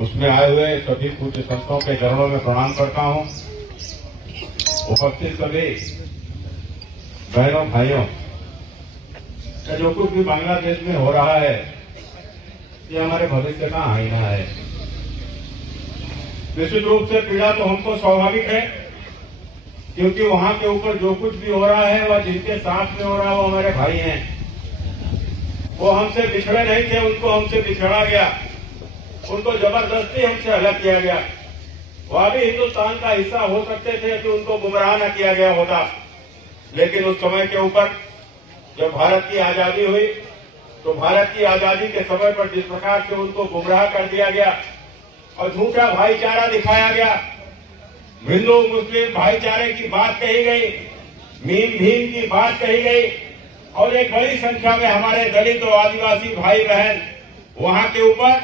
उसमें आए हुए सभी पूज्य संतों के चरणों में प्रणाम करता हूं। उपस्थित सभी बहनों भाइयों, जो कुछ भी बांग्लादेश में हो रहा है ये हमारे भविष्य का आईना है। निश्चित रूप से पीड़ा तो हमको स्वाभाविक है, क्योंकि वहां के ऊपर जो कुछ भी हो रहा है वह जिनके साथ में हो रहा है वो हमारे भाई हैं। वो हमसे बिछड़े नहीं थे, उनको हमसे बिछड़ा गया, उनको जबरदस्ती हमसे अलग किया गया। वह भी हिंदुस्तान का हिस्सा हो सकते थे कि उनको गुमराह न किया गया होता, लेकिन उस समय के ऊपर जब भारत की आजादी हुई तो भारत की आजादी के समय पर जिस प्रकार से उनको गुमराह कर दिया गया और झूठा भाईचारा दिखाया गया, हिंदू मुस्लिम भाईचारे की बात कही गई, मीम भीम की बात कही गई और एक बड़ी संख्या में हमारे दलित और आदिवासी भाई बहन वहां के ऊपर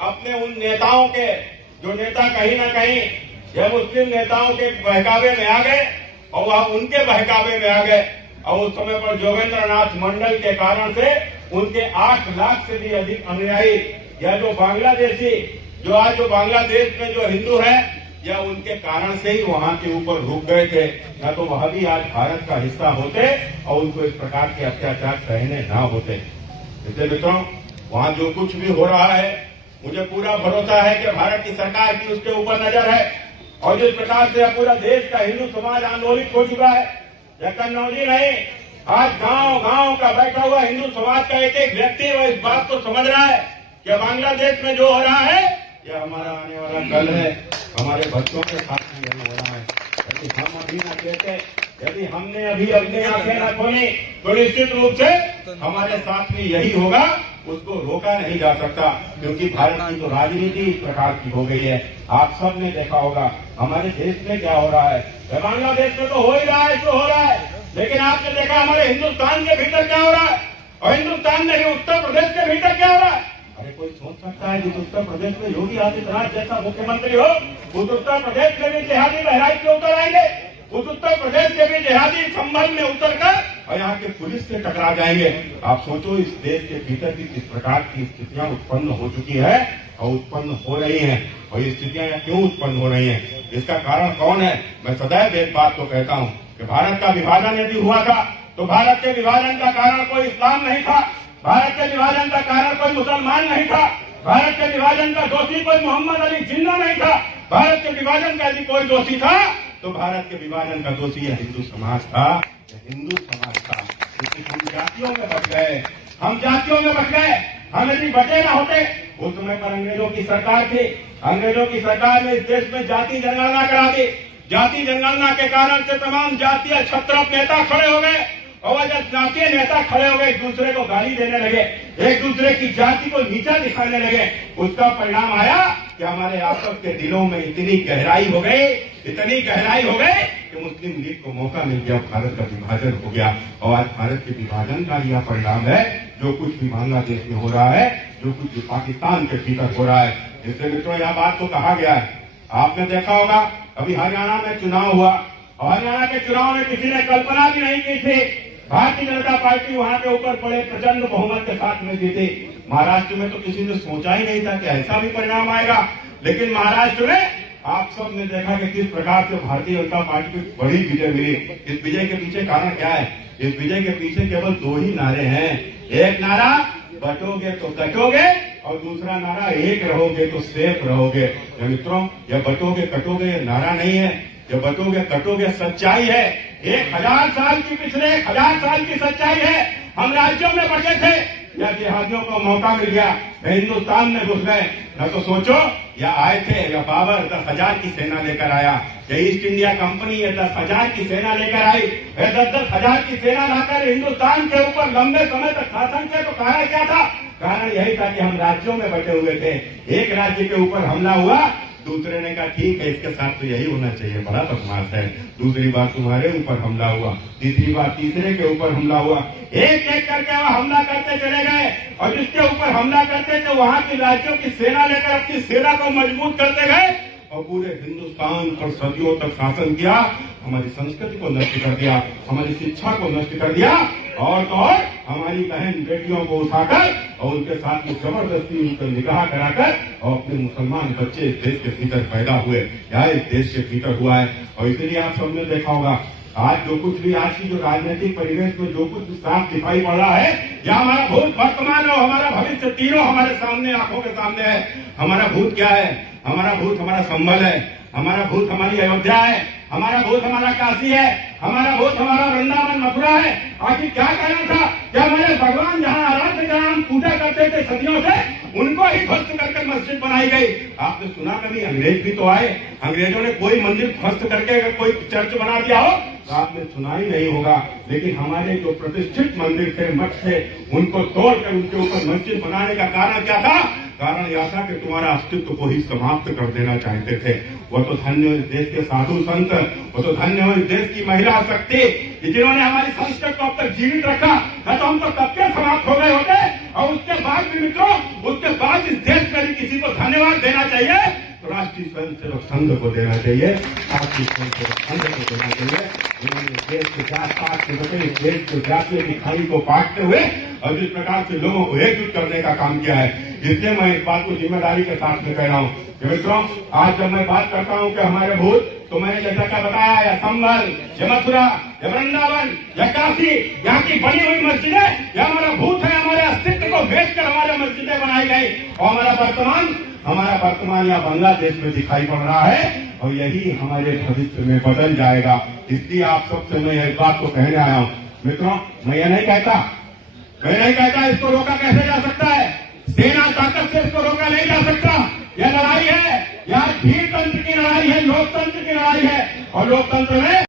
अपने उन नेताओं के, जो नेता कहीं न कहीं या मुस्लिम नेताओं के बहकावे में आ गए और वह उनके बहकावे में आ गए। और उस समय पर जोगेंद्र नाथ मंडल के कारण से उनके 8 लाख से भी अधिक अनुयायी या जो बांग्लादेशी, जो आज जो बांग्लादेश में जो हिंदू हैं, या उनके कारण से ही वहां के ऊपर रुक गए थे, न तो वह भी आज भारत का हिस्सा होते और उनको इस प्रकार के अत्याचार सहने ना होते। इसलिए मित्रों, वहां जो कुछ भी हो रहा है मुझे पूरा भरोसा है कि भारत की सरकार की उसके ऊपर नजर है। और जिस प्रकार से पूरा देश का हिंदू समाज आंदोलित हो चुका है, यह कन्नौजी नहीं, आज गांव गांव का बैठा हुआ हिंदू समाज का एक एक व्यक्ति वो इस बात को समझ रहा है कि बांग्लादेश में जो हो रहा है यह हमारा आने वाला कल है, हमारे बच्चों के साथ में यही हो रहा है। यदि हम अभी न कहते, यदि हमने अभी अपनी आंखें न खोली तो निश्चित रूप से हमारे साथ में यही होगा, उसको रोका नहीं जा सकता, क्योंकि भारत की तो राजनीति इस प्रकार की हो गई है। आप सब ने देखा होगा हमारे देश में क्या हो रहा है, बांग्लादेश में तो हो ही रहा है, जो हो रहा है, लेकिन आपने देखा हमारे हिंदुस्तान के भीतर क्या हो रहा है, और हिंदुस्तान में ही उत्तर प्रदेश के भीतर क्या हो रहा है। अरे कोई सोच सकता है जिस उत्तर प्रदेश में योगी आदित्यनाथ जैसा मुख्यमंत्री हो, उस उत्तर प्रदेश में भी जिहादी बहराइच में उतर आएंगे, उस उत्तर प्रदेश के भी जिहादी संभल में उतरकर और यहाँ के पुलिस से टकरा जाएंगे। आप सोचो इस देश के भीतर भी किस प्रकार की स्थितियां उत्पन्न हो चुकी है और उत्पन्न हो रही हैं, और ये स्थितियां क्यों उत्पन्न हो रही हैं, इसका कारण कौन है। मैं सदैव एक बात को कहता हूँ कि भारत का विभाजन यदि हुआ था तो भारत के विभाजन का कारण कोई इस्लाम नहीं था, भारत के विभाजन का कारण कोई मुसलमान नहीं था, भारत के विभाजन का दोषी कोई मोहम्मद अली जिन्ना नहीं था, भारत के विभाजन का यदि कोई दोषी था तो भारत के विभाजन का दोषी यह हिंदू समाज था, हिंदू समाज था। क्योंकि हम जातियों में बच गए, हम जातियों में बच गए। हम यदि बचे न होते, उस समय पर अंग्रेजों की सरकार थी, अंग्रेजों की सरकार ने इस देश में जाति जनगणना करा दी। जाति जनगणना के कारण से तमाम जातीय क्षत्रप नेता खड़े हो गए, और जब जातीय नेता खड़े हो गए एक दूसरे को गाली देने लगे, एक दूसरे की जाति को नीचा दिखाने लगे, उसका परिणाम आया कि हमारे आपस के दिलों में इतनी गहराई हो गई, इतनी गहराई हो गई कि मुस्लिम लीग को मौका मिल गया, भारत का विभाजन हो गया। और आज भारत के विभाजन का यह परिणाम है जो कुछ भी बांग्लादेश में हो रहा है, जो कुछ भी पाकिस्तान के भीतर हो रहा है। इसलिए मित्रों, यह बात तो कहा गया है, आपने देखा होगा अभी हरियाणा में चुनाव हुआ, और हरियाणा के चुनाव में किसी ने कल्पना भी नहीं की थी, भारतीय जनता पार्टी वहां के ऊपर बड़े प्रचंड बहुमत के साथ में जीती। महाराष्ट्र में तो किसी ने सोचा ही नहीं था कि ऐसा भी परिणाम आएगा, लेकिन महाराष्ट्र में आप सब ने देखा कि किस प्रकार से भारतीय जनता पार्टी को बड़ी विजय मिली। इस विजय के पीछे कारण क्या है, इस विजय के पीछे केवल 2 ही नारे हैं। एक नारा बटोगे तो कटोगे, और दूसरा नारा एक रहोगे तो सेफ रहोगे। मित्रों, यह बटोगे कटोगे ये नारा नहीं है, जब बटोगे कटोगे सच्चाई है। 1000 साल की, पिछले 1000 साल की सच्चाई है। हम राज्यों में बचे थे, या जिहादियों को मौका मिल गया, हिंदुस्तान में घुस गए। न तो सोचो, या आए थे, या बाबर 10,000 की सेना लेकर आया, या ईस्ट इंडिया कंपनी 10,000 की सेना लेकर आई, 10,000 की सेना लाकर हिंदुस्तान के ऊपर लंबे समय तक शासन किया। तो कारण क्या था, कारण यही था कि हम राज्यों में बटे हुए थे। एक राज्य के ऊपर हमला हुआ, दूसरे ने कहा ठीक है इसके साथ तो यही होना चाहिए, बड़ा बदमाश है। दूसरी बार तुम्हारे ऊपर हमला हुआ, तीसरी बार तीसरे के ऊपर हमला हुआ, एक एक करके वह हमला करते चले गए, और जिसके ऊपर हमला करते थे वहां की राज्यों की सेना लेकर अपनी सेना को मजबूत करते गए, और पूरे हिंदुस्तान पर सदियों तक शासन किया, हमारी संस्कृति को नष्ट कर दिया, हमारी शिक्षा को नष्ट कर दिया, और तो और हमारी बहन बेटियों को उठाकर और उनके साथ में जबरदस्ती उनका निकाह कराकर और अपने मुसलमान बच्चे इस देश के भीतर पैदा हुए या इस देश के भीतर हुआ है। और इसलिए आप सबने देखा होगा आज जो कुछ भी आज की जो राजनीतिक परिवेश में जो कुछ भी साफ दिखाई पड़ रहा है, या हमारा भूत वर्तमान और हमारा भविष्य तीनों हमारे सामने आंखों के सामने है। हमारा भूत क्या है? हमारा भूत हमारा संभल है, हमारा भूत हमारी अयोध्या है, हमारा भूत हमारा काशी है, हमारा भूत हमारा वृंदावन मथुरा है। आखिर क्या कहना था कि हमारे भगवान जहाँ आराध्य जहाँ हम पूजा करते थे सदियों से, उनको ही ध्वस्त करके मस्जिद बनाई गई। आपने सुना कभी अंग्रेज भी तो आए, अंग्रेजों ने कोई मंदिर ध्वस्त करके अगर कोई चर्च बना दिया हो तो आपने सुना ही नहीं होगा। लेकिन हमारे जो प्रतिष्ठित मंदिर थे, मठ थे, उनको तोड़कर उनके ऊपर मस्जिद बनाने का कारण क्या था? कारण यह था कि तुम्हारा अस्तित्व को ही समाप्त कर देना चाहते थे। वो तो धन्य हो इस देश के साधु संत, वो तो धन्य हो इस देश की महिला शक्ति जिन्होंने हमारी संस्कृति को अब तक जीवित रखा। न तो हम तो कब के समाप्त हो गए होते। और उसके बाद भी मित्रों, उसके बाद इस देश में किसी को धन्यवाद देना चाहिए तो राष्ट्रीय स्वयंसेवक संघ को देना चाहिए, राष्ट्रीय स्वयंसेवक संघ को देना चाहिए। उन्होंने देश के जात पात के बदले देश के जातीय दिखाई को बांटते हुए और जिस प्रकार से लोगों को एकजुट करने का काम किया है, इसलिए मैं इस बात को जिम्मेदारी के साथ में कह रहा हूँ कि मित्रों, आज जब मैं बात करता हूँ कि हमारे भूत, तो मैंने जैसा क्या बताया, या संभल, या मथुरा, या वृंदावन, या काशी, यहाँ की बनी हुई मस्जिदें, या हमारा भूत है। हमारे अस्तित्व को बेचकर हमारे मस्जिदें बनाई गई और हमारा वर्तमान या बांग्लादेश में दिखाई पड़ रहा है और यही हमारे भविष्य में बदल जाएगा। इसलिए आप सबसे मैं इस बात को कहने आया हूँ मित्रों, मैं ये नहीं कहता इसको रोका कैसे जा सकता है, सेना ताकत से इसको रोका नहीं जा सकता। यह लड़ाई है, यह धीर तंत्र की लड़ाई है, लोकतंत्र की लड़ाई है और लोकतंत्र में